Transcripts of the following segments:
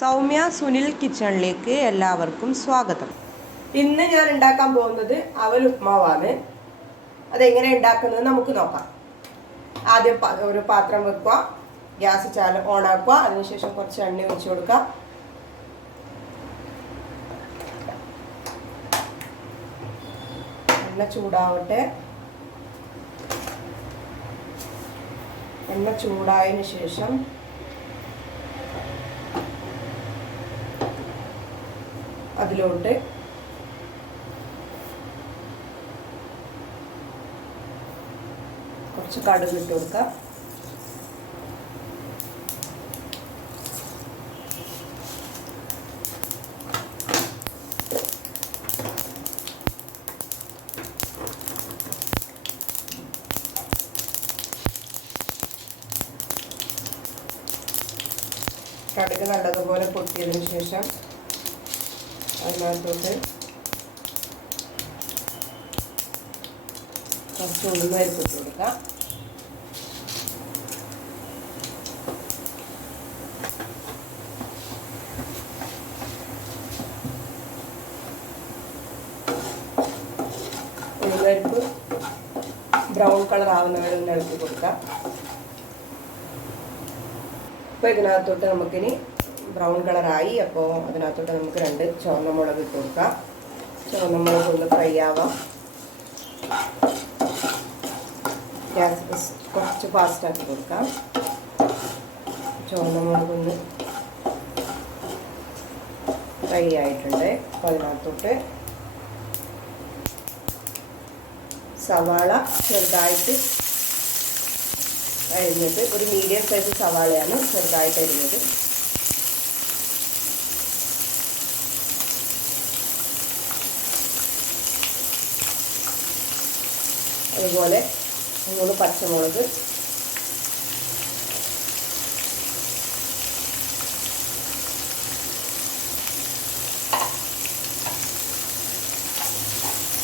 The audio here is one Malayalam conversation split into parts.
സൗമ്യ സുനിൽ കിച്ചണിലേക്ക് എല്ലാവർക്കും സ്വാഗതം. ഇന്ന് ഞാൻ ഉണ്ടാക്കാൻ പോകുന്നത് അവൽ ഉപ്മാവാണ്. അതെങ്ങനെ ഉണ്ടാക്കുന്നത് നമുക്ക് നോക്കാം. ആദ്യം ഒരു പാത്രം വെക്കുക, ഗ്യാസ് ഓണാക്കുക. അതിനുശേഷം കുറച്ച് എണ്ണ ഒഴിച്ചു കൊടുക്കുക. എണ്ണ ചൂടാവട്ടെ. എണ്ണ ചൂടായതിനു ശേഷം അതിലോട്ട് കുറച്ച് കടുക് ഇട്ട് കൊടുക്കുക. കടുക് നല്ലതുപോലെ പൊട്ടിയതിന് ശേഷം അതിനകത്തോട്ട് കുറച്ച് ഉഴുന്നരിപ്പ് ഇട്ട് കൊടുക്കാം. ഉഴുന്നരിപ്പ് ബ്രൗൺ കളർ ആവുന്നവരെ ഒന്ന് ഇളക്കി കൊടുക്കാം. അപ്പോൾ ഇതിനകത്തോട്ട് നമുക്കിനി ബ്രൗൺ കളറായി. അപ്പോൾ അതിനകത്തോട്ട് നമുക്ക് 2 ചുവന്ന മുളക് ഇട്ട് കൊടുക്കാം. ചുവന്ന മുളക് ഒന്ന് ഫ്രൈ ആവാം. ഗ്യാസ് കുറച്ച് ഫാസ്റ്റാക്കി കൊടുക്കാം. ചുവന്ന മുളക് ഒന്ന് ഫ്രൈ ആയിട്ടുണ്ട്. അപ്പോൾ അതിനകത്തോട്ട് സവാള ചെറുതായിട്ട് അരിഞ്ഞത്, ഒരു മീഡിയം സൈസ് സവാളയാണ് ചെറുതായിട്ട് അരിഞ്ഞത്. അതുപോലെ 3 പച്ചമുളക്,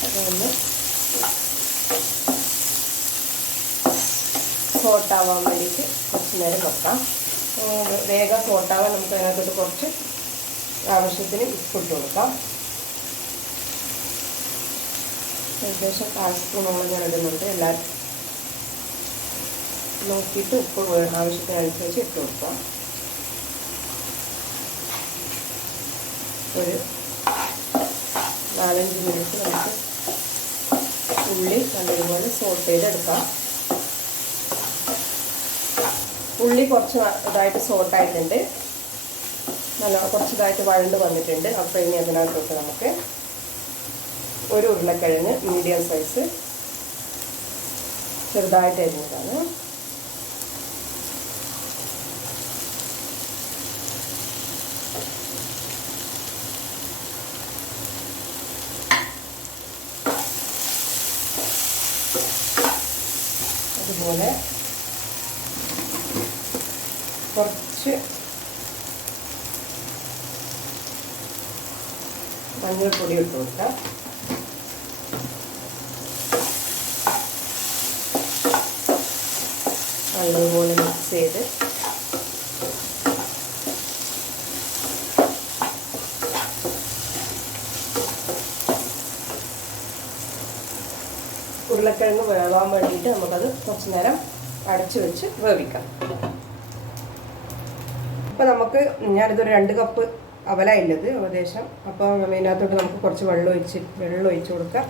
അതൊന്ന് സോട്ടാവാൻ വേണ്ടിയിട്ട് കുറച്ച് നേരം വെക്കാം. വേഗം സോട്ടാവാൻ നമുക്ക് അതിനകത്തോട്ട് കുറച്ച് ആവശ്യത്തിന് ഉപ്പിട്ട് കൊടുക്കാം. ഏകദേശം 1/4 സ്പൂണോളം ഞാൻ ഇടുന്നുണ്ട്. എല്ലാവരും നോക്കിയിട്ട് ഉപ്പ് ആവശ്യത്തിനനുസരിച്ച് ഇട്ട് കൊടുക്കാം. ഒരു 4-5 മിനിറ്റ് നമുക്ക് ഉള്ളി നല്ലതുപോലെ സോട്ട് ചെയ്തെടുക്കാം. ഉള്ളി കുറച്ച് ഇതായിട്ട് സോട്ടായിട്ടുണ്ട്, നല്ല കുറച്ചതായിട്ട് വഴണ്ട് വന്നിട്ടുണ്ട്. അപ്പോൾ ഇനി അതിനകത്തോട്ട് നമുക്ക് ഒരു ഉരുളക്കിഴങ്ങ് മീഡിയം സൈസ് ചെറുതായിട്ട് അരിഞ്ഞതാണ്. അതുപോലെ കുറച്ച് മഞ്ഞൾപ്പൊടി ഇട്ട് കൊടുക്കാം. നല്ലതുപോലെ മിക്സ് ചെയ്ത് ഉരുളക്കിഴങ്ങ് വേവാൻ വേണ്ടിയിട്ട് നമുക്കത് കുറച്ച് നേരം അടച്ചു വെച്ച് വേവിക്കാം. അപ്പോൾ ഞാനിതൊരു 2 കപ്പ് അവലായില്ലത് ഏകദേശം. അപ്പോൾ ഇതിനകത്തോട്ട് നമുക്ക് കുറച്ച് വെള്ളം ഒഴിച്ച് കൊടുക്കാം.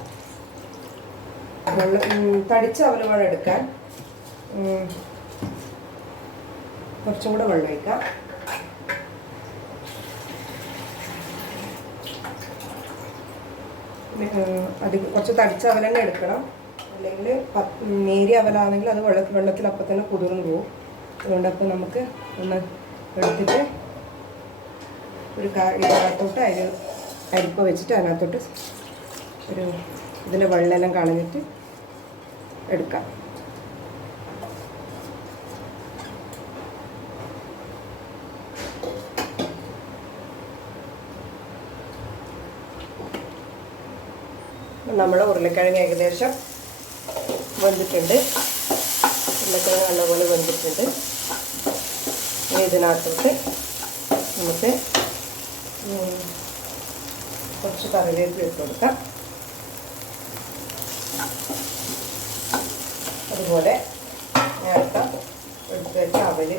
തടിച്ച അവൽ വേണം എടുക്കാൻ. കുറച്ചും കൂടെ വെള്ളം ഒഴിക്കാം. അത് കുറച്ച് തടിച്ച അവൽ തന്നെ എടുക്കണം, അല്ലെങ്കിൽ നേരിയ അവലാണെങ്കിൽ അത് വെള്ളത്തിൽ അപ്പം തന്നെ കുതിർന്നു പോകും. അതുകൊണ്ടപ്പോൾ നമുക്ക് ഒന്ന് എടുത്തിട്ട് ഒരു ഇതിനകത്തോട്ട് അരിപ്പ വെച്ചിട്ട് അതിനകത്തോട്ട് ഇതിൻ്റെ വെള്ളമെല്ലാം കളഞ്ഞിട്ട് എടുക്കാം. നമ്മൾ ഉരുളക്കിഴങ്ങ് ഏകദേശം വെന്തിട്ടുണ്ട്. ഉരുളക്കിഴങ്ങ് നല്ലപോലെ വെന്തിട്ടുണ്ട്. ഇതിനകത്തോട്ട് നമുക്ക് കുറച്ച് കറിവേപ്പില ഇട്ട് കൊടുക്കാം. അതുപോലെ നേരത്തെ എടുത്ത് വെച്ച അവല്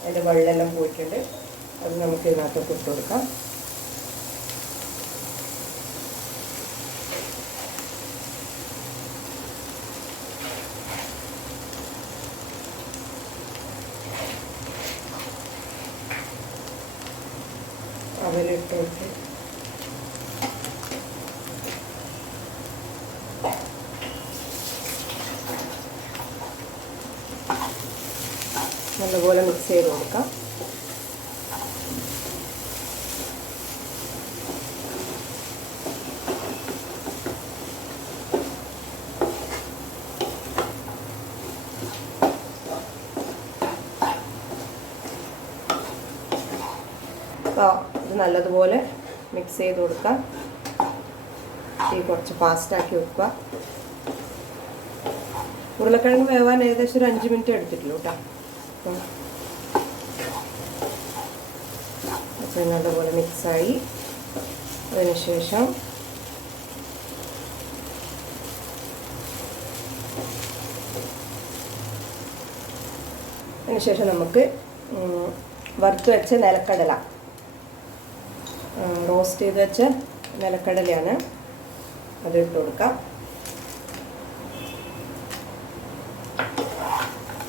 അതിൻ്റെ വെള്ളമെല്ലാം പോയിട്ടുണ്ട്. അത് നമുക്ക് ഇതിനകത്തൊക്കെ ഇട്ട് കൊടുക്കാം. അവലിട്ട് കൊടുത്ത് നല്ലപോലെ മിക്സ് ചെയ്ത് കൊടുക്കാം. അപ്പോൾ ഇത് നല്ലതുപോലെ മിക്സ് ചെയ്ത് കൊടുക്കാം. തീ കുറച്ച് ഫാസ്റ്റാക്കി വെക്കുക. ഉരുളക്കിഴങ്ങ് വേവാൻ ഏകദേശം ഒരു 5 മിനിറ്റ് എടുത്തിട്ടുള്ളൂ കേട്ടോ. അപ്പം നല്ലപോലെ മിക്സായി അതിനുശേഷം നമുക്ക് വറുത്ത് വെച്ച നിലക്കടല, റോസ്റ്റ് ചെയ്ത് വെച്ച നിലക്കടലയാണ്, അത് ഇട്ട് കൊടുക്കാം.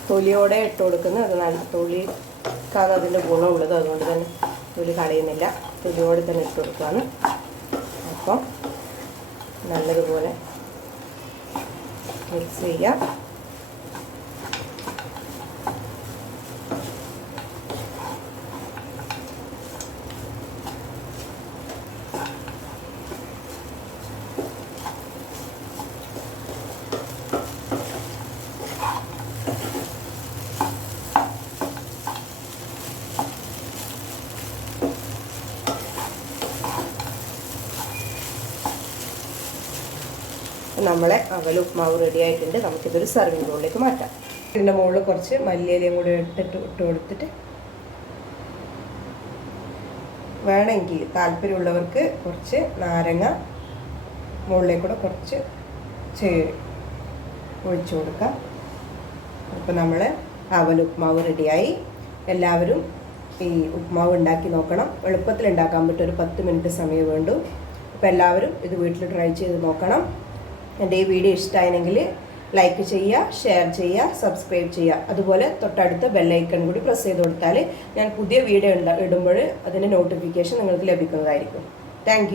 തൊലിയോടെ ഇട്ട് കൊടുക്കുന്നത്. അത് നല്ല തൊലിക്കാണ് അതിൻ്റെ ഗുണമുള്ളത്. അതുകൊണ്ട് തന്നെ തൊലി കളയുന്നില്ല, തൊലിയോടെ തന്നെ ഇട്ട് കൊടുക്കുകയാണ്. അപ്പം നല്ലതുപോലെ മിക്സ് ചെയ്യാം. നമ്മളെ അവൽ ഉപ്മാവ് റെഡി ആയിട്ടുണ്ട്. നമുക്കിതൊരു സർവിങ് ബൗളിലേക്ക് മാറ്റാം. ഇതിൻ്റെ മുകളിൽ കുറച്ച് മല്ലിയിലയും കൂടി ഇട്ട് കൊടുത്തിട്ട് വേണമെങ്കിൽ താല്പര്യമുള്ളവർക്ക് കുറച്ച് നാരങ്ങ മുകളിലേക്കൂടെ കുറച്ച് ഒഴിച്ചു കൊടുക്കാം. അപ്പോൾ നമ്മൾ അവൽ ഉപ്മാവ് റെഡിയായി. എല്ലാവരും ഈ ഉപ്മാവ് ഉണ്ടാക്കി നോക്കണം. എളുപ്പത്തിൽ ഉണ്ടാക്കാൻ പറ്റും. ഒരു 10 മിനിറ്റ് സമയം വേണ്ടു. അപ്പോൾ എല്ലാവരും ഇത് വീട്ടിൽ ട്രൈ ചെയ്ത് നോക്കണം. എൻ്റെ ഈ വീഡിയോ ഇഷ്ടമായെങ്കിൽ ലൈക്ക് ചെയ്യുക, ഷെയർ ചെയ്യുക, സബ്സ്ക്രൈബ് ചെയ്യുക. അതുപോലെ തൊട്ടടുത്ത ബെല്ലൈക്കൺ കൂടി പ്രസ് ചെയ്ത് കൊടുത്താൽ ഞാൻ പുതിയ വീഡിയോ ഇടുമ്പോൾ അതിൻ്റെ നോട്ടിഫിക്കേഷൻ നിങ്ങൾക്ക് ലഭിക്കുന്നതായിരിക്കും. താങ്ക്